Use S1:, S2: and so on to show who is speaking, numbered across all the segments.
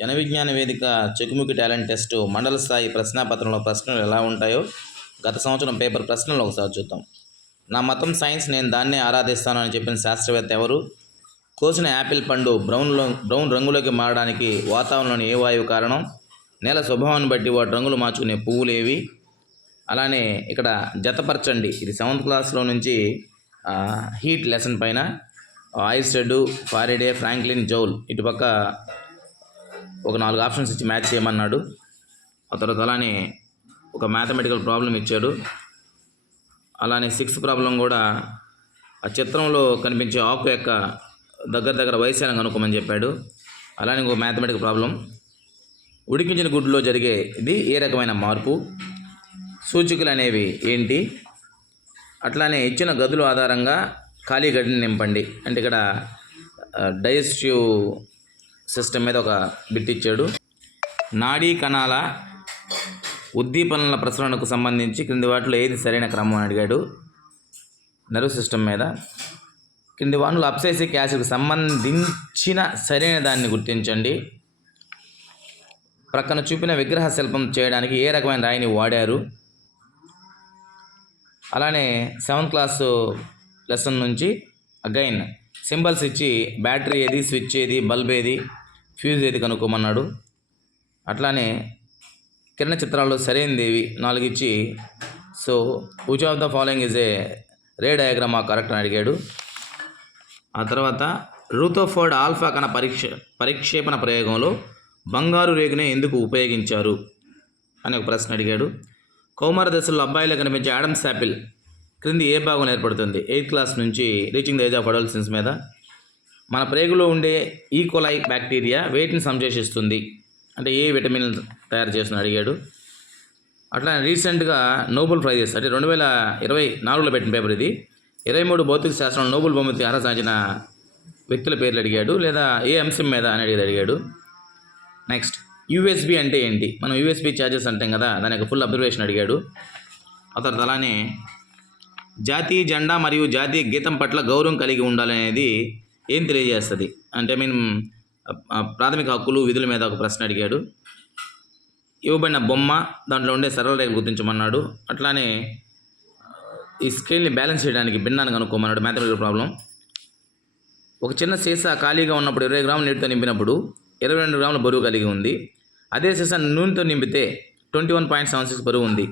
S1: జనవిజ్ఞాన వేదిక చెకుముకి talent test మండల స్థాయి ప్రశ్నాపత్రంలో ప్రశ్నలు ఎలా ఉంటాయో గత సంవత్సరం పేపర్ ప్రశ్నలు ఒకసారి చూద్దాం. నా మతం సైన్స్ నేను దాన్నే ఆరాధిస్తాను అని చెప్పిన శాస్త్రవేత్త ఎవరు? కోసిన యాపిల్ పండు బ్రౌన్లో బ్రౌన్ రంగులోకి మారడానికి వాతావరణంలోని ఏ వాయువు కారణం? నేల స్వభావాన్ని బట్టి వాటి రంగులు మార్చుకునే పువ్వులు ఏవి? అలానే ఇక్కడ జతపరచండి. ఇది సెవెంత్ క్లాస్లో నుంచి హీట్ లెసన్ పైన. Oersted Faraday Franklin Joule. ఇటుపక్క ఒక నాలుగు ఆప్షన్స్ ఇచ్చి మ్యాచ్ చేయమన్నాడు. ఆ తర్వాత అలానే ఒక మ్యాథమెటికల్ ప్రాబ్లం ఇచ్చాడు. అలానే సిక్స్త్ ప్రాబ్లం కూడా ఆ చిత్రంలో కనిపించే ఆకు యొక్క దగ్గర దగ్గర వయసు కనుక్కోమని చెప్పాడు. అలానే ఇంకో మ్యాథమెటికల్ ప్రాబ్లం. ఉడికించిన గుడ్డులో జరిగే ఇది ఏ రకమైన మార్పు? సూచికలు అనేవి ఏంటి? అట్లానే ఇచ్చిన గదుల ఆధారంగా ఖాళీ గడిని నింపండి. అంటే ఇక్కడ డైజెస్టివ్ సిస్టమ్ మీద ఒక బిట్ ఇచ్చాడు. నాడీ కణాల ఉద్దీపనల ప్రసరణకు సంబంధించి క్రింది వాటిలో ఏది సరైన క్రమం అని అడిగాడు. నర్వ్ సిస్టమ్ మీద. క్రింది వాటిలో అప్సైసిక్ యాసిడ్కి సంబంధించిన సరైన దాన్ని గుర్తించండి. ప్రక్కన చూపిన విగ్రహ శిల్పం చేయడానికి ఏ రకమైన రాయిని వాడారు? అలానే సెవెంత్ క్లాస్ లెసన్ నుంచి అగైన్ సింబల్స్ ఇచ్చి బ్యాటరీ ఏది స్విచ్ ఏది బల్బ్ ఏది ఫ్యూజ్ ఏది కనుక్కోమన్నాడు. అట్లానే కిరణ చిత్రాల్లో సరైనది ఏవి నాలుగు ఇచ్చి so which of the following is a ray diagram correct అని అడిగాడు. ఆ తర్వాత రూతోఫోర్డ్ ఆల్ఫా కణ పరీక్ష పరిక్షేపణ ప్రయోగంలో బంగారు రేగునే ఎందుకు ఉపయోగించారు? అని ఒక ప్రశ్న అడిగాడు. కౌమార దశలో అబ్బాయిలో కనిపించే ఆడమ్స్ యాపిల్ క్రింది ఏ భాగం ఏర్పడుతుంది? ఎయిత్ క్లాస్ నుంచి reaching the age of adolescence మీద మన ప్రేగులో ఉండే ఈకోలై బ్యాక్టీరియా వేటిని సంశ్లేషిస్తుంది అంటే ఏ విటమిన్ తయారు చేస్తున్న అడిగాడు. అట్లా రీసెంట్గా నోబెల్ ప్రైజెస్ అంటే రెండు వేల ఇరవై నాలుగులో పెట్టిన పేపర్ ఇది. ఇరవై మూడు భౌతిక శాస్త్రంలో నోబెల్ బహుమతి అర్హత సాధించిన వ్యక్తుల పేర్లు అడిగాడు లేదా ఏ అంశం మీద అని అడిగేది అడిగాడు. నెక్స్ట్ యూఎస్బి అంటే ఏంటి? మనం యూఎస్బి ఛార్జెస్ అంటాం కదా దాని యొక్క ఫుల్ అబ్జర్వేషన్ అడిగాడు. అతను అలానే జాతీయ జెండా మరియు జాతీయ గీతం పట్ల గౌరవం కలిగి ఉండాలనేది ఏం తెలియజేస్తుంది? అంటే మీన్ ప్రాథమిక హక్కులు విధుల మీద ఒక ప్రశ్న అడిగాడు. ఇవ్వబడిన బొమ్మ దాంట్లో ఉండే సరళ రేఖలు గుర్తించమన్నాడు. అట్లానే ఈ స్కేల్ని బ్యాలెన్స్ చేయడానికి భిన్నాన్ని కనుక్కోమన్నాడు. మ్యాథమెటికల్ ప్రాబ్లం ఒక చిన్న సీసా ఖాళీగా ఉన్నప్పుడు ఇరవై గ్రాముల నీటితో నింపినప్పుడు ఇరవై రెండు గ్రాముల బరువు కలిగి ఉంది. అదే సీసా నూనెతో నింపితే twenty one point seven six బరువు ఉంది.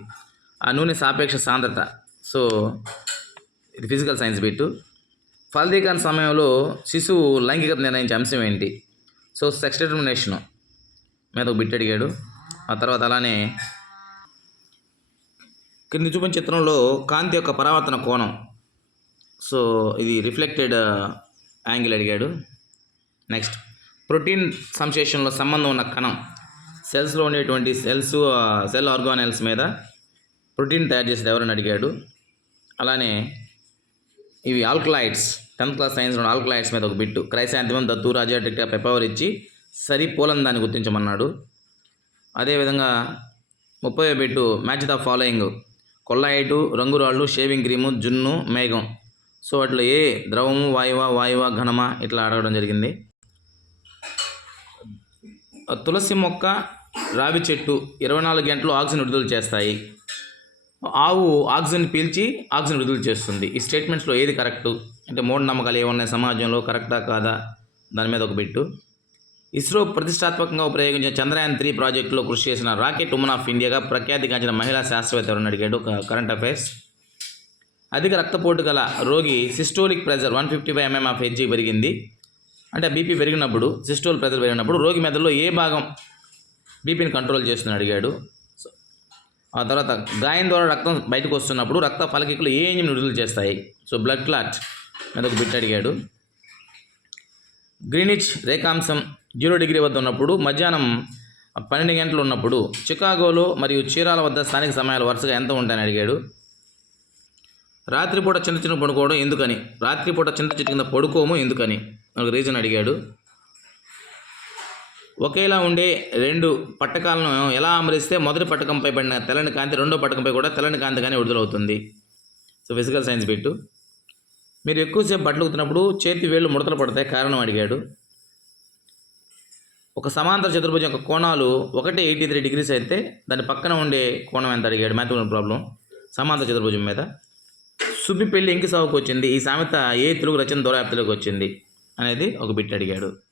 S1: ఆ నూనె సాపేక్ష సాంద్రత. సో ఇది ఫిజికల్ సైన్స్ బిట్టు ఫలదీకరణ సమయంలో శిశువు లైంగికత నిర్ణయించే అంశం ఏంటి? So sex determination. మీద ఒక బిట్ అడిగాడు. ఆ తర్వాత అలానే కింది చూపిన చిత్రంలో కాంతి యొక్క పరావర్తన కోణం. సో ఇది రిఫ్లెక్టెడ్ యాంగిల్ అడిగాడు. నెక్స్ట్ ప్రోటీన్ సంశ్లేషణలో సంబంధం ఉన్న కణం. సెల్స్లో ఉండేటువంటి సెల్స్ సెల్ ఆర్గానెల్స్ మీద ప్రోటీన్ తయారు చేసేది ఎవరని అడిగాడు. అలానే ఇవి ఆల్కలైడ్స్ టెన్త్ క్లాస్ సైన్స్లో ఆల్కలైడ్స్ మీద ఒక బిట్టు. క్రైసాంతిమం దత్తు రాజాటిక్టా పెపవర్ ఇచ్చి సరి పోలని దాన్ని గుర్తించమన్నాడు. అదేవిధంగా ముప్పై bit match the following. Colloid రంగురాళ్ళు shaving cream జున్ను మేఘం. సో అట్లా ఏ ద్రవము వాయువా వాయువా ఘనమా ఇట్లా అడగడం జరిగింది. తులసి మొక్క రావి చెట్టు ఇరవై నాలుగు గంటలు ఆక్సిజన్ విడుదల చేస్తాయి. ఆవు ఆక్సిజన్ పీల్చి ఆక్సిజన్ విడుదల చేస్తుంది. ఈ స్టేట్మెంట్స్లో ఏది కరెక్ట్? అంటే మూఢనమ్మకాలు ఏమున్నాయి సమాజంలో కరెక్టా? కాదా? దాని మీద ఒక బిట్టు. ఇస్రో ప్రతిష్టాత్మకంగా ఉపయోగించిన చంద్రయాన్ త్రీ ప్రాజెక్టులో కృషి చేసిన రాకెట్ ఉమెన్ ఆఫ్ ఇండియాగా ప్రఖ్యాతిగాంచిన మహిళా శాస్త్రవేత్త ఎవరని అడిగాడు? ఒక కరెంట్ అఫైర్స్. అధిక రక్తపోటు గల రోగి systolic pressure one fifty five m m of H g పెరిగింది. అంటే బీపీ పెరిగినప్పుడు సిస్టోల్ ప్రెజర్ పెరిగినప్పుడు రోగి మెదడులో ఏ భాగం బీపీని కంట్రోల్ చేస్తుందని అడిగాడు. ఆ తర్వాత గాయం ద్వారా రక్తం బయటకు వస్తున్నప్పుడు రక్త ఫలకికలు ఏ ఎంజిన్ విడుదల చేస్తాయి? సో బ్లడ్ క్లాట్ మీద ఒక బిట్ అడిగాడు. గ్రీనిచ్ రేఖాంశం జీరో డిగ్రీ వద్ద ఉన్నప్పుడు మధ్యాహ్నం పన్నెండు గంటలు ఉన్నప్పుడు చికాగోలో మరియు చీరాల వద్ద స్థానిక సమయాలు వరుసగా ఎంత ఉంటాయని అడిగాడు. రాత్రిపూట చింత చిన్న పడుకోవడం ఎందుకని? రాత్రిపూట చింత చెట్టు కింద పడుకోము ఎందుకని? ఒక రీజన్ అడిగాడు. ఒకేలా ఉండే రెండు పట్టకాలను ఎలా అమరిస్తే మొదటి పట్టకంపై పడిన తెల్లని కాంతి రెండో పట్టకంపై కూడా తెల్లని కాంతిగానే విడుదలవుతుంది. సో ఫిజికల్ సైన్స్ పెట్టు మీరు ఎక్కువసేపు బట్టలు ఉతున్నప్పుడు చేతి వేళ్ళు ముడతలు పడతాయి కారణం అడిగాడు. ఒక సమాంతర చతుర్భుజం యొక్క కోణాలు ఒకటి ఎయిటీ త్రీ డిగ్రీస్ అయితే దాని పక్కన ఉండే కోణం ఎంత అడిగాడు? మ్యాథమెటికల్ ప్రాబ్లం సమాంతర చతుర్భుజం మీద. సుబ్బి పెళ్ళి ఎంకి సాగుకు వచ్చింది. ఈ సామెత ఏ తెలుగు రచన దౌరాప్తిలోకి వచ్చింది? అనేది ఒక బిట్ అడిగాడు.